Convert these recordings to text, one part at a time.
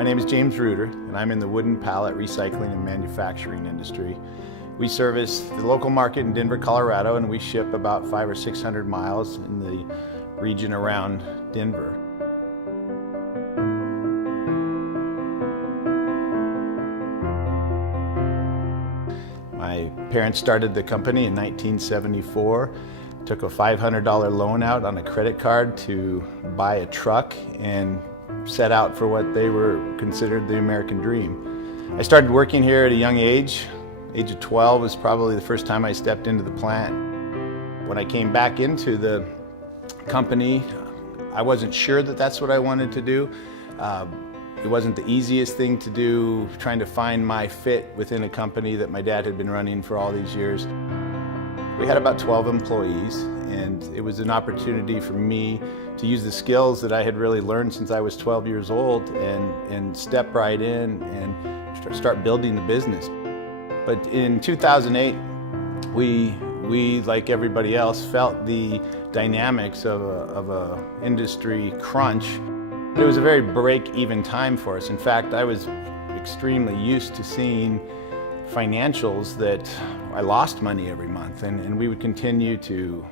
My name is James Reuter, and I'm in the wooden pallet recycling and manufacturing industry. We service the local market in Denver, Colorado, and we ship about 500 or 600 miles in the region around Denver. My parents started the company in 1974, took a $500 loan out on a credit card to buy a truck and set out for what they were considered the American dream. I started working here at a young age. Age of 12 was probably the first time I stepped into the plant. When I came back into the company, I wasn't sure that that's what I wanted to do. It wasn't the easiest thing to do, trying to find my fit within a company that my dad had been running for all these years. We had about 12 employees, and it was an opportunity for me to use the skills that I had really learned since I was 12 years old and step right in and start building the business. But in 2008, we like everybody else, felt the dynamics of a industry crunch. It was a very break-even time for us. In fact, I was extremely used to seeing financials that I lost money every month, and we would continue to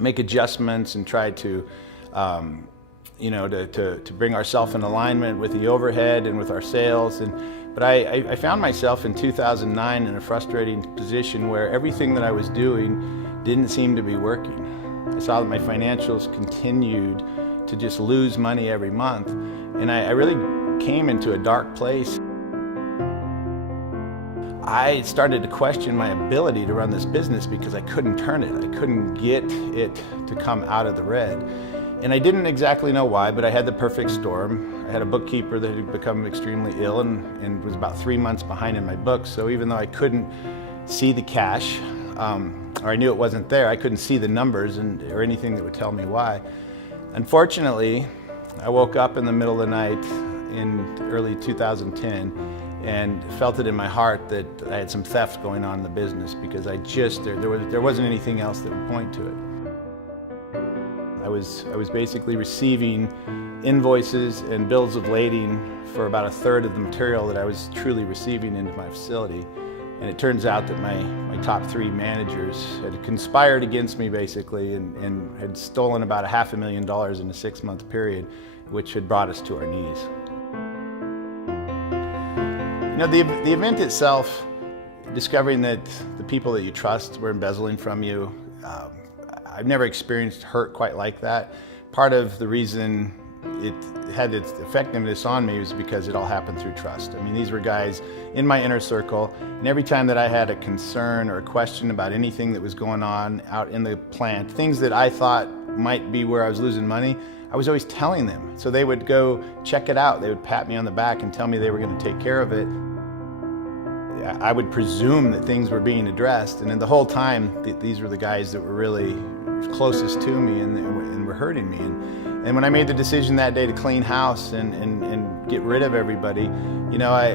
make adjustments and try to to bring ourselves in alignment with the overhead and with our sales. But I found myself in 2009 in a frustrating position where everything that I was doing didn't seem to be working. I saw that my financials continued to just lose money every month, and I really came into a dark place. I started to question my ability to run this business because I couldn't turn it. I couldn't get it to come out of the red. And I didn't exactly know why, but I had the perfect storm. I had a bookkeeper that had become extremely ill and was about 3 months behind in my books. So even though I couldn't see the cash, or I knew it wasn't there, I couldn't see the numbers or anything that would tell me why. Unfortunately, I woke up in the middle of the night in early 2010 and felt it in my heart that I had some theft going on in the business because there wasn't anything else that would point to it. I was basically receiving invoices and bills of lading for about a third of the material that I was truly receiving into my facility. And it turns out that my top 3 managers had conspired against me basically and had stolen about $500,000 in a 6-month period, which had brought us to our knees. You know, the event itself, discovering that the people that you trust were embezzling from you, I've never experienced hurt quite like that. Part of the reason it had its effectiveness on me was because it all happened through trust. I mean, these were guys in my inner circle, and every time that I had a concern or a question about anything that was going on out in the plant, things that I thought might be where I was losing money, I was always telling them. So they would go check it out. They would pat me on the back and tell me they were going to take care of it. I would presume that things were being addressed, and then the whole time, these were the guys that were really closest to me and were hurting me. And when I made the decision that day to clean house and get rid of everybody, you know, I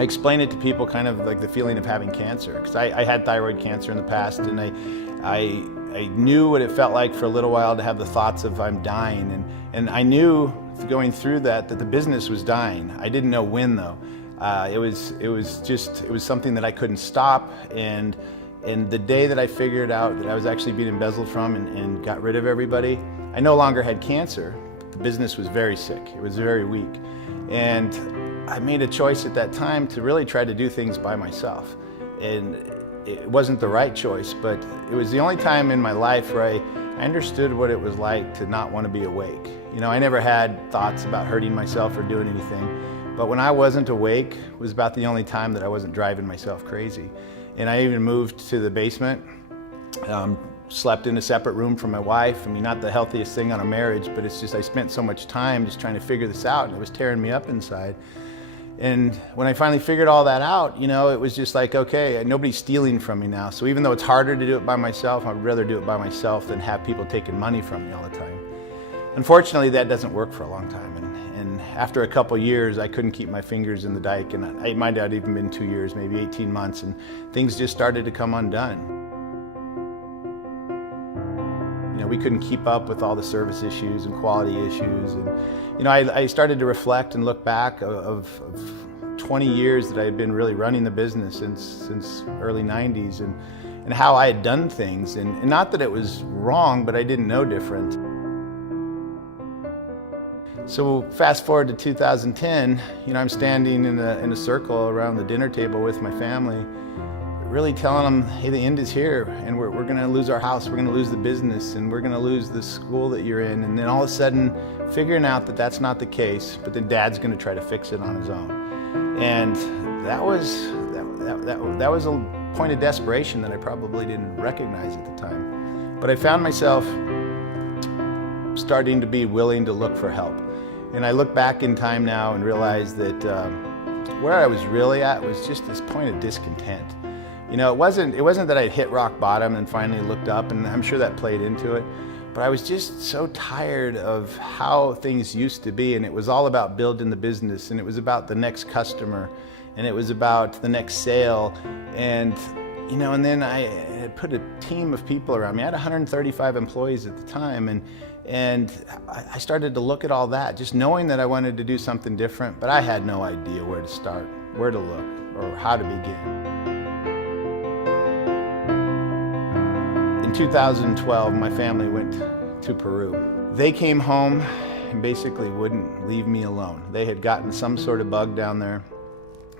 explained it to people kind of like the feeling of having cancer, because I had thyroid cancer in the past, and I knew what it felt like for a little while to have the thoughts of I'm dying, and I knew going through that the business was dying. I didn't know when though. It was something that I couldn't stop, and the day that I figured out that I was actually being embezzled from and got rid of everybody, I no longer had cancer. The business was very sick. It was very weak. And I made a choice at that time to really try to do things by myself. And it wasn't the right choice, but it was the only time in my life where I understood what it was like to not want to be awake. You know, I never had thoughts about hurting myself or doing anything, but when I wasn't awake was about the only time that I wasn't driving myself crazy. And I even moved to the basement, slept in a separate room from my wife. I mean, not the healthiest thing on a marriage, but it's just I spent so much time just trying to figure this out, and it was tearing me up inside. And when I finally figured all that out, you know, it was just like, okay, nobody's stealing from me now. So even though it's harder to do it by myself, I'd rather do it by myself than have people taking money from me all the time. Unfortunately, that doesn't work for a long time. And after a couple years, I couldn't keep my fingers in the dike, and it might have even been 2 years, maybe 18 months, and things just started to come undone. You we couldn't keep up with all the service issues and quality issues. And I started to reflect and look back of 20 years that I had been really running the business since early 90s, and how I had done things, and not that it was wrong, but I didn't know different. So fast forward to 2010, I'm standing in a circle around the dinner table with my family, really telling them, hey, the end is here, and we're going to lose our house, we're going to lose the business, and we're going to lose the school that you're in. And then all of a sudden figuring out that that's not the case, but then Dad's going to try to fix it on his own. And that was a point of desperation that I probably didn't recognize at the time. But I found myself starting to be willing to look for help. And I look back in time now and realize that where I was really at was just this point of discontent. It wasn't that I'd hit rock bottom and finally looked up, and I'm sure that played into it. But I was just so tired of how things used to be, and it was all about building the business, and it was about the next customer, and it was about the next sale, and then I had put a team of people around me. I had 135 employees at the time, and I started to look at all that, just knowing that I wanted to do something different, but I had no idea where to start, where to look, or how to begin. In 2012, my family went to Peru. They came home and basically wouldn't leave me alone. They had gotten some sort of bug down there,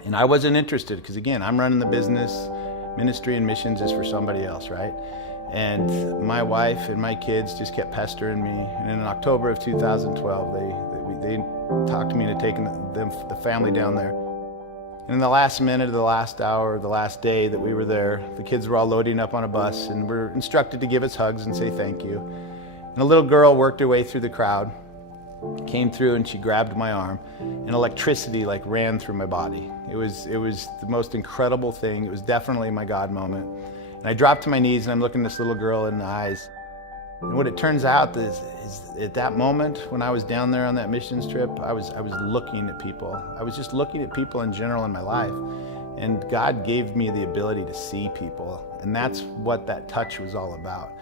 and I wasn't interested because, again, I'm running the business. Ministry and missions is for somebody else, right? And my wife and my kids just kept pestering me. And in October of 2012, they talked to me into taking the family down there. And in the last minute of the last hour, the last day that we were there, the kids were all loading up on a bus and were instructed to give us hugs and say thank you. And a little girl worked her way through the crowd, came through, and she grabbed my arm, and electricity ran through my body. It was the most incredible thing. It was definitely my God moment. And I dropped to my knees and I'm looking this little girl in the eyes. And what it turns out is at that moment when I was down there on that missions trip, I was looking at people. I was just looking at people in general in my life. And God gave me the ability to see people. And that's what that touch was all about.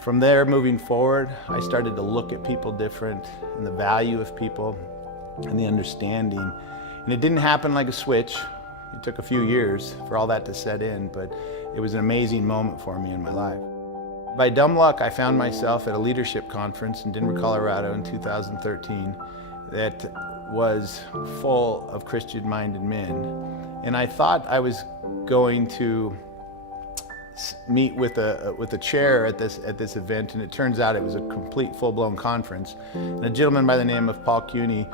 From there, moving forward, I started to look at people different, and the value of people and the understanding. And it didn't happen like a switch. It took a few years for all that to set in, but it was an amazing moment for me in my life. By dumb luck, I found myself at a leadership conference in Denver, Colorado in 2013 that was full of Christian-minded men. And I thought I was going to meet with a chair at this event, and it turns out it was a complete full-blown conference. And a gentleman by the name of Paul Carine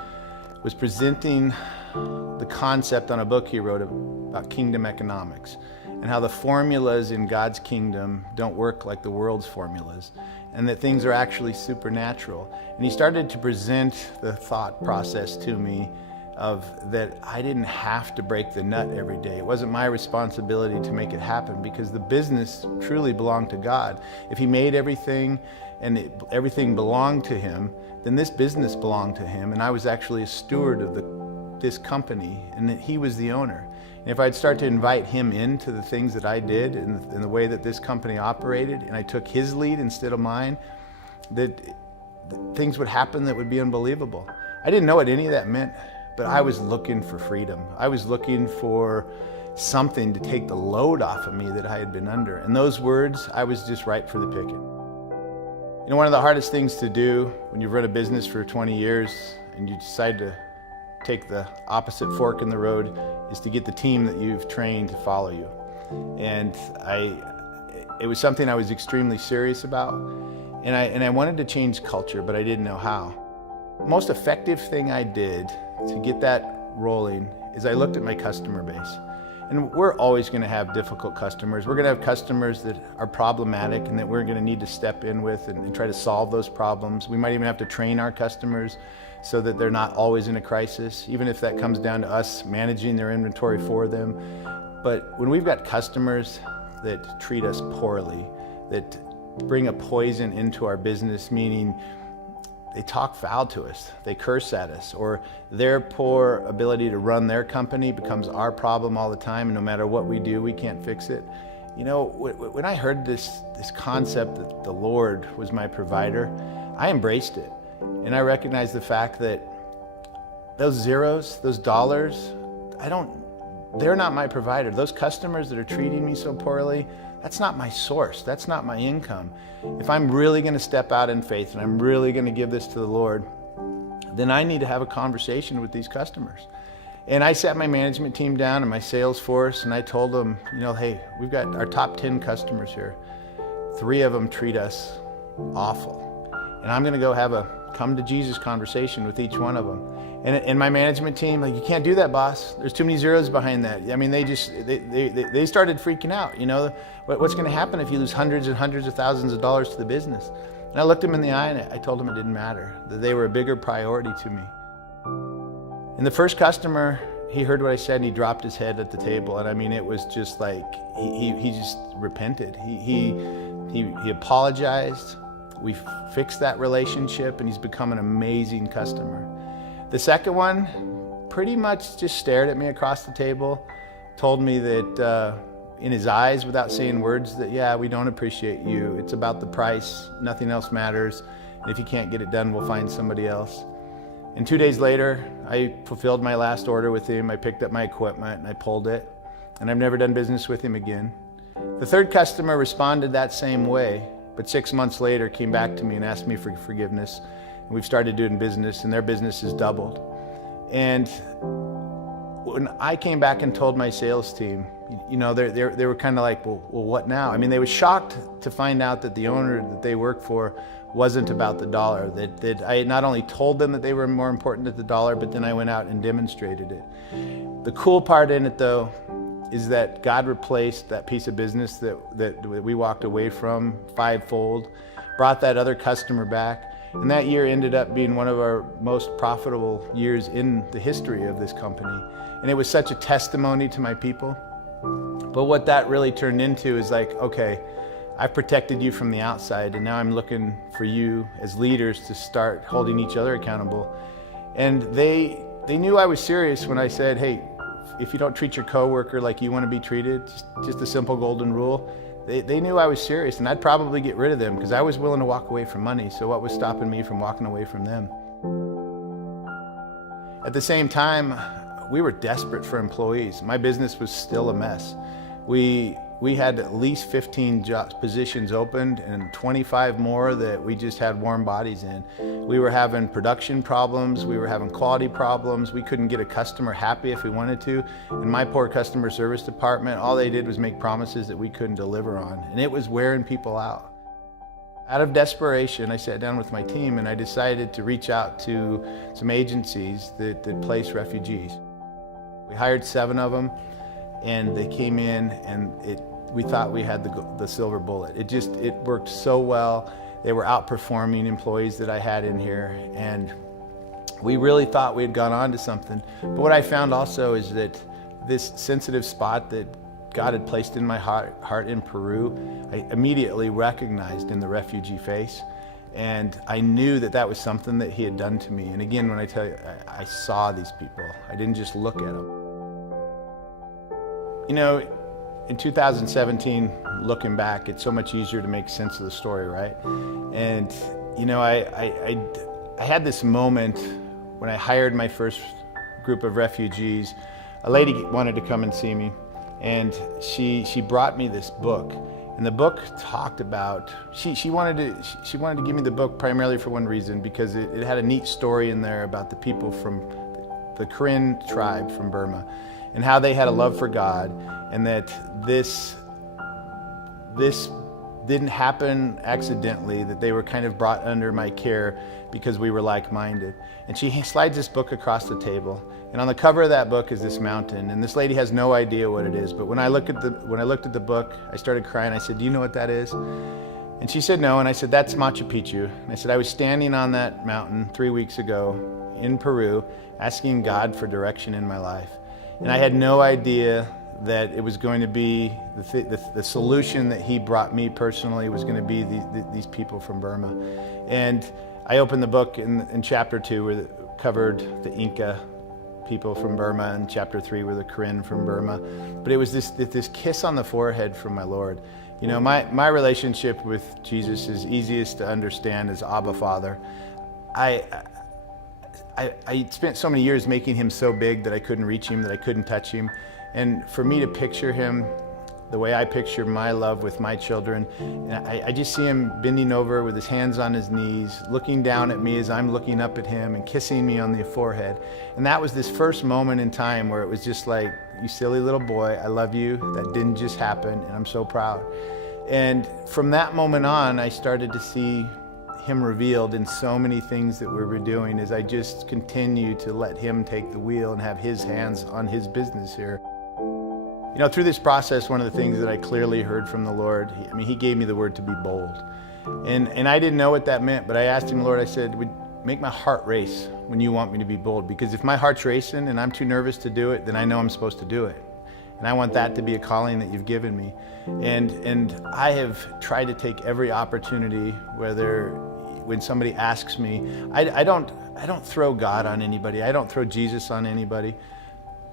was presenting the concept on a book he wrote about kingdom economics and how the formulas in God's kingdom don't work like the world's formulas, and that things are actually supernatural. And he started to present the thought process to me of that I didn't have to break the nut every day. It wasn't my responsibility to make it happen, because the business truly belonged to God. If he made everything and everything belonged to him, then this business belonged to him, and I was actually a steward of this company, and that he was the owner. And if I'd start to invite him into the things that I did and the way that this company operated, and I took his lead instead of mine, that things would happen that would be unbelievable. I didn't know what any of that meant, but I was looking for freedom. I was looking for something to take the load off of me that I had been under. And those words, I was just ripe for the picking. One of the hardest things to do when you've run a business for 20 years and you decide to take the opposite fork in the road is to get the team that you've trained to follow you. And it was something I was extremely serious about. And I wanted to change culture, but I didn't know how. The most effective thing I did to get that rolling is I looked at my customer base. And we're always going to have difficult customers. We're going to have customers that are problematic and that we're going to need to step in with and try to solve those problems. We might even have to train our customers so that they're not always in a crisis, even if that comes down to us managing their inventory for them. But when we've got customers that treat us poorly, that bring a poison into our business, meaning they talk foul to us, they curse at us, or their poor ability to run their company becomes our problem all the time, and no matter what we do, we can't fix it. You know, when I heard this concept that the Lord was my provider, I embraced it. And I recognized the fact that those zeros, those dollars, they're not my provider. Those customers that are treating me so poorly, that's not my source. That's not my income. If I'm really going to step out in faith and I'm really going to give this to the Lord, then I need to have a conversation with these customers. And I sat my management team down and my sales force, and I told them, you know, hey, we've got our top 10 customers here. 3 of them treat us awful. And I'm going to go have a come to Jesus conversation with each one of them. And my management team, like, you can't do that, boss. There's too many zeros behind that. I mean, they started freaking out. You know, what's going to happen if you lose hundreds and hundreds of thousands of dollars to the business? And I looked them in the eye and I told them it didn't matter, that they were a bigger priority to me. And the first customer, he heard what I said and he dropped his head at the table. And I mean, it was just like, he just repented. He apologized. We fixed that relationship and he's become an amazing customer. The second one pretty much just stared at me across the table, told me that in his eyes, without saying words, that, yeah, we don't appreciate you. It's about the price. Nothing else matters. And if you can't get it done, we'll find somebody else. And 2 days later, I fulfilled my last order with him. I picked up my equipment and I pulled it. And I've never done business with him again. The third customer responded that same way, but 6 months later came back to me and asked me for forgiveness. And we've started doing business and their business has doubled. And when I came back and told my sales team, you know, they were kind of like, well, what now? I mean, they were shocked to find out that the owner that they work for wasn't about the dollar, that I had not only told them that they were more important than the dollar, but then I went out and demonstrated it. The cool part in it, though, is that God replaced that piece of business that we walked away from fivefold, brought that other customer back, and that year ended up being one of our most profitable years in the history of this company. And it was such a testimony to my people. But what that really turned into is like, okay, I've protected you from the outside, and now I'm looking for you as leaders to start holding each other accountable. And they knew I was serious when I said, hey, if you don't treat your coworker like you want to be treated, just a simple golden rule. They knew I was serious, and I'd probably get rid of them because I was willing to walk away from money. So what was stopping me from walking away from them? At the same time, we were desperate for employees. My business was still a mess. We had at least 15 positions opened and 25 more that we just had warm bodies in. We were having production problems, we were having quality problems, we couldn't get a customer happy if we wanted to. And my poor customer service department, all they did was make promises that we couldn't deliver on. And it was wearing people out. Out of desperation, I sat down with my team and I decided to reach out to some agencies that place refugees. We hired 7 of them, and they came in, and we thought we had the silver bullet. It worked so well. They were outperforming employees that I had in here, and we really thought we had gone on to something. But what I found also is that this sensitive spot that God had placed in my heart in Peru, I immediately recognized in the refugee face. And I knew that that was something that he had done to me. And again, when I tell you, I saw these people. I didn't just look at them. You know, in 2017, looking back, it's so much easier to make sense of the story, right? And, you know, I had this moment when I hired my first group of refugees. A lady wanted to come and see me, and she brought me this book. And the book talked about, she wanted to give me the book primarily for one reason, because it had a neat story in there about the people from the Carine tribe from Burma, and how they had a love for God, and that this didn't happen accidentally, that they were kind of brought under my care because we were like-minded. And she slides this book across the table, and on the cover of that book is this mountain, and this lady has no idea what it is. But when I looked at the book, I started crying. I said, "Do you know what that is?" And she said no, and I said, "That's Machu Picchu." And I said, "I was standing on that mountain 3 weeks ago in Peru, asking God for direction in my life. And I had no idea that it was going to be the solution that he brought me personally was going to be these people from Burma." And I opened the book in chapter 2 where it covered the Inca people from Burma, and chapter 3 were the Carine from Burma. But it was this kiss on the forehead from my Lord. You know, my relationship with Jesus is easiest to understand as Abba Father. I spent so many years making him so big that I couldn't reach him, that I couldn't touch him. And for me to picture him the way I picture my love with my children, and I just see him bending over with his hands on his knees, looking down at me as I'm looking up at him and kissing me on the forehead. And that was this first moment in time where it was just like, you silly little boy, I love you. That didn't just happen, and I'm so proud. And from that moment on, I started to see him revealed in so many things that we were doing as I just continued to let him take the wheel and have his hands on his business here. You know, through this process, one of the things that I clearly heard from the Lord, he gave me the word to be bold. And I didn't know what that meant, but I asked him, Lord, I said, would make my heart race when you want me to be bold. Because if my heart's racing and I'm too nervous to do it, then I know I'm supposed to do it. And I want that to be a calling that you've given me. And I have tried to take every opportunity, when somebody asks me, I don't throw God on anybody. I don't throw Jesus on anybody.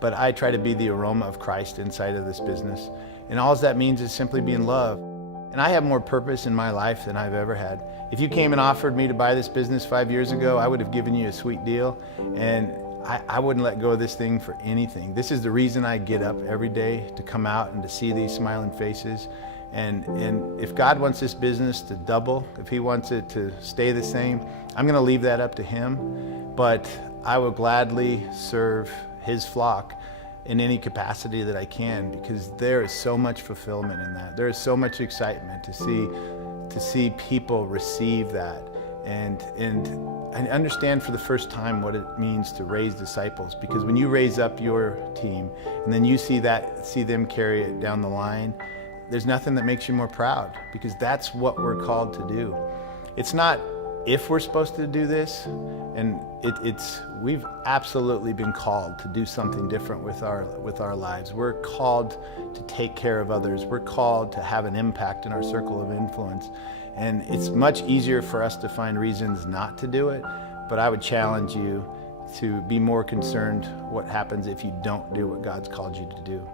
But I try to be the aroma of Christ inside of this business. And all that means is simply being loved. And I have more purpose in my life than I've ever had. If you came and offered me to buy this business 5 years ago, I would have given you a sweet deal. And I wouldn't let go of this thing for anything. This is the reason I get up every day, to come out and to see these smiling faces. And if God wants this business to double, if he wants it to stay the same, I'm gonna leave that up to him. But I will gladly serve his flock in any capacity that I can, because there is so much fulfillment in that. There is so much excitement to see people receive that and I understand for the first time what it means to raise disciples, because when you raise up your team and then you see them carry it down the line, there's nothing that makes you more proud, because that's what we're called to do. It's not if we're supposed to do this, and we've absolutely been called to do something different with our lives. We're called to take care of others. We're called to have an impact in our circle of influence. And it's much easier for us to find reasons not to do it, but I would challenge you to be more concerned what happens if you don't do what God's called you to do.